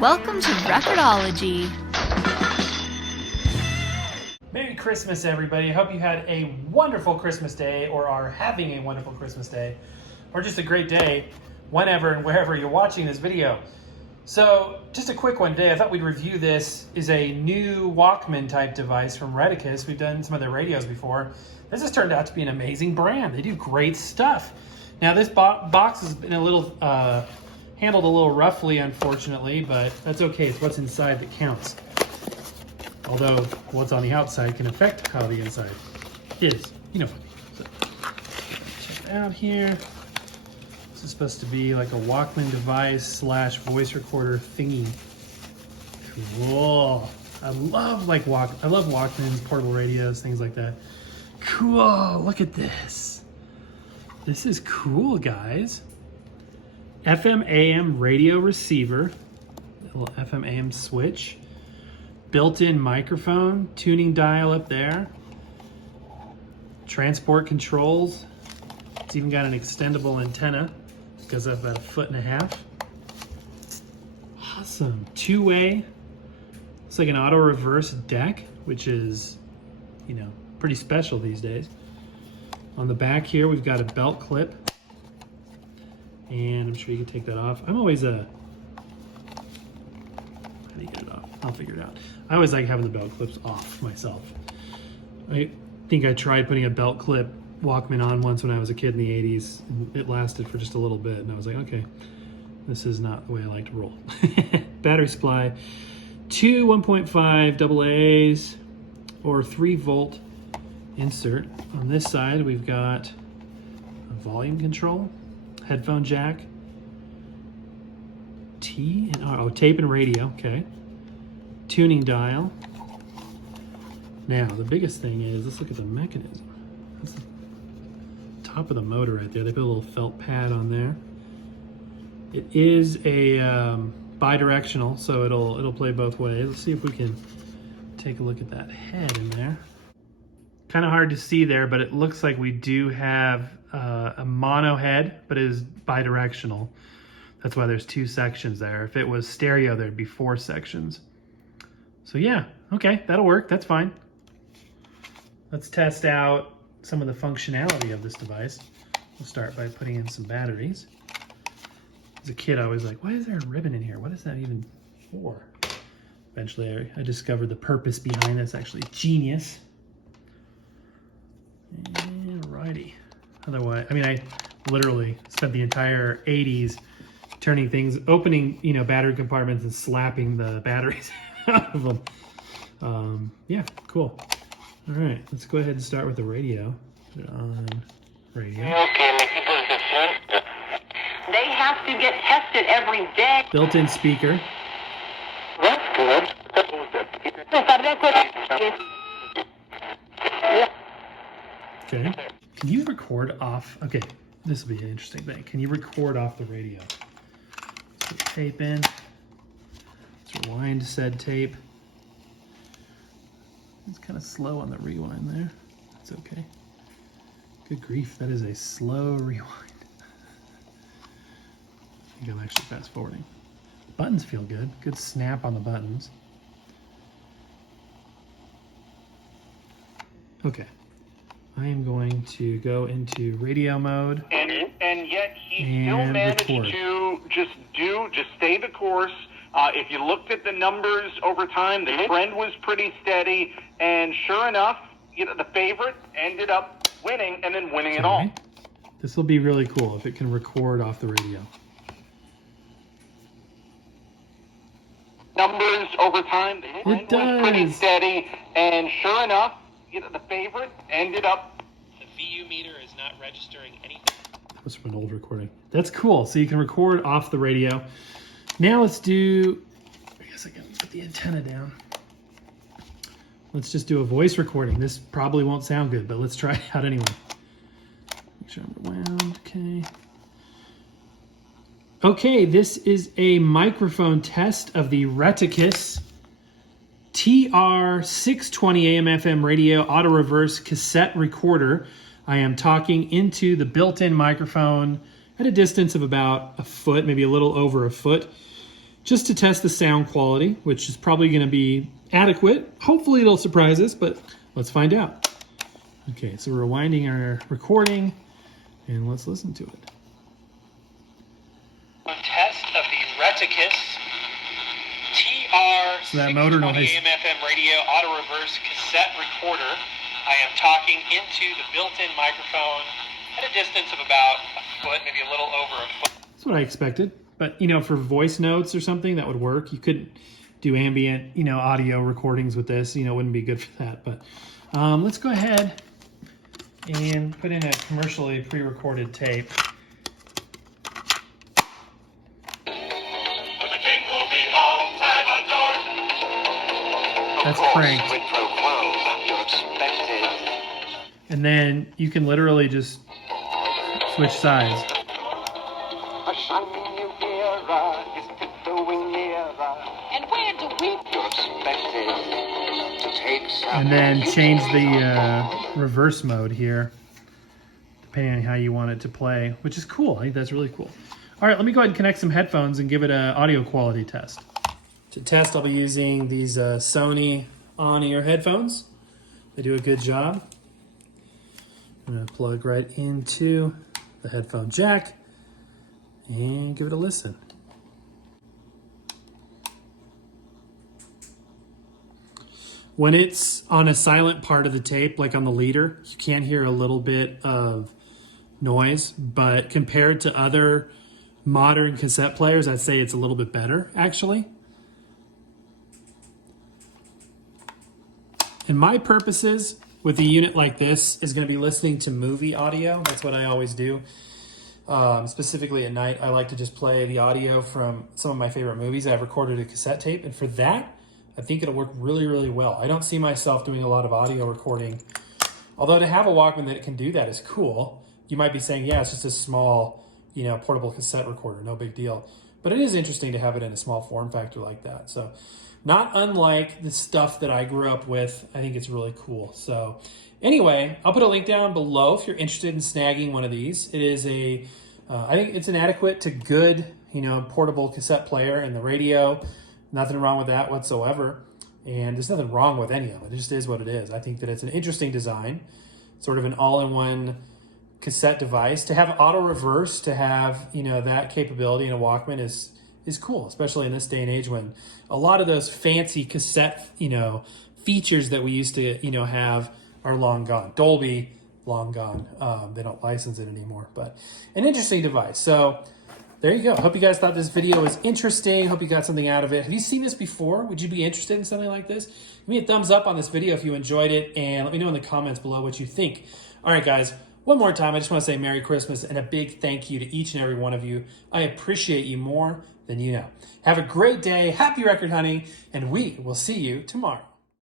Welcome to Record-ology. Merry Christmas, everybody. I hope you had a wonderful Christmas day or are having a wonderful Christmas day or just a great day whenever and wherever you're watching this video. So, just a quick one today. I thought we'd review this. Is a new Walkman type device from Retekess. We've done some of their radios before. This has turned out to be an amazing brand. They do great stuff. Now, this box has been a little handled a little roughly, unfortunately, but that's okay. It's what's inside that counts. Although what's on the outside can affect how the inside is. You know what I mean. So, check it out here. This is supposed to be like a Walkman device / voice recorder thingy. Cool. I love Walkmans, portable radios, things like that. Cool. Look at this. This is cool, guys. FM AM radio receiver. A little FM AM switch. Built-in microphone, tuning dial up there. Transport controls. It's even got an extendable antenna. Goes up about 1.5 feet. Awesome. Two-way. It's like an auto reverse deck, which is, you know, pretty special these days. On the back here, we've got a belt clip. And I'm sure you can take that off. I'm always how do you get it off? I'll figure it out. I always like having the belt clips off myself. I think I tried putting a belt clip Walkman on once when I was a kid in the 80s. And it lasted for just a little bit. And I was like, okay, this is not the way I like to roll. Battery supply. 2 1.5 AA's or 3-volt insert. On this side, we've got a volume control, headphone jack, tape and radio, okay. Tuning dial. Now, the biggest thing is, let's look at the mechanism. That's the top of the motor right there. They put a little felt pad on there. It is a bi-directional, so it'll play both ways. Let's see if we can take a look at that head in there. Kind of hard to see there, but it looks like we do have a mono head, but it is bi-directional. That's why there's 2 sections there. If it was stereo, there'd be 4 sections. So yeah, okay, that'll work. That's fine. Let's test out some of the functionality of this device. We'll start by putting in some batteries. As a kid, I was like, why is there a ribbon in here? What is that even for? Eventually, I discovered the purpose behind this. Actually, genius. Alrighty. Otherwise, I mean, I literally spent the entire 80s turning things, opening, you know, battery compartments and slapping the batteries out of them. Yeah, cool. All right, let's go ahead and start with the radio. Put it on radio. They have to get tested every day. Built-in speaker. That's good. Okay. Can you record off? Okay, this will be an interesting thing. Can you record off the radio? Let's put tape in. Let's rewind said tape. It's kind of slow on the rewind there. That's okay. Good grief, that is a slow rewind. I think I'm actually fast forwarding. Buttons feel good. Good snap on the buttons. Okay. I am going to go into radio mode. And yet he still managed to just stay the course. If you looked at the numbers over time, the trend was pretty steady. And sure enough, you know, the favorite ended up winning and then winning it all. This will be really cool if it can record off the radio. Numbers over time, the trend was pretty steady. And sure enough, you know, the favorite ended up. The VU meter is not registering anything. That was from an old recording. That's cool. So you can record off the radio. Now let's do, I guess I can put the antenna down. Let's just do a voice recording. This probably won't sound good, but let's try it out anyway. Make sure I'm wound, okay. Okay, this is a microphone test of the Retekess TR620 AM/FM radio auto reverse cassette recorder. I am talking into the built-in microphone at a distance of about a foot, maybe a little over a foot. just to test the sound quality, which is probably going to be adequate. Hopefully it'll surprise us, but let's find out. Okay, so we're rewinding our recording, and let's listen to it. Test of the Retekess TR So that motor noise. AM/FM radio auto reverse cassette recorder. I am talking into the built-in microphone at a distance of about a foot, maybe a little over a foot. That's what I expected. But, you know, for voice notes or something, that would work. You couldn't do ambient, you know, audio recordings with this. You know, it wouldn't be good for that. But let's go ahead and put in a commercially pre-recorded tape. That's pranked. And then you can literally just switch sides. A shining new era is tiptoeing nearer. And where do we? You're expected to take some. And then change the reverse mode here, depending on how you want it to play, which is cool. I think that's really cool. All right, let me go ahead and connect some headphones and give it an audio quality test. To test, I'll be using these Sony on-ear headphones. They do a good job. I'm going to plug right into the headphone jack and give it a listen. When it's on a silent part of the tape, like on the leader, you can hear a little bit of noise, but compared to other modern cassette players, I'd say it's a little bit better, actually. And my purposes with a unit like this is going to be listening to movie audio. That's what I always do. Specifically at night, I like to just play the audio from some of my favorite movies. I've recorded a cassette tape, and for that, I think it'll work really, really well. I don't see myself doing a lot of audio recording. Although to have a Walkman that can do that is cool. You might be saying, yeah, it's just a small, you know, portable cassette recorder, no big deal. But it is interesting to have it in a small form factor like that. So not unlike the stuff that I grew up with, I think it's really cool. So anyway, I'll put a link down below if you're interested in snagging one of these. It is I think it's an adequate to good, you know, portable cassette player, and the radio, nothing wrong with that whatsoever. And there's nothing wrong with any of it. It just is what it is. I think that it's an interesting design, sort of an all-in-one cassette device. To have auto reverse, to have, you know, that capability in a Walkman is cool, especially in this day and age when a lot of those fancy cassette, you know, features that we used to, you know, have are long gone. Dolby, long gone. They don't license it anymore, but an interesting device. So there you go. Hope you guys thought this video was interesting. Hope you got something out of it. Have you seen this before? Would you be interested in something like this? Give me a thumbs up on this video if you enjoyed it, and let me know in the comments below what you think. All right, guys. One more time, I just want to say Merry Christmas and a big thank you to each and every one of you. I appreciate you more than you know. Have a great day. Happy record hunting, and we will see you tomorrow.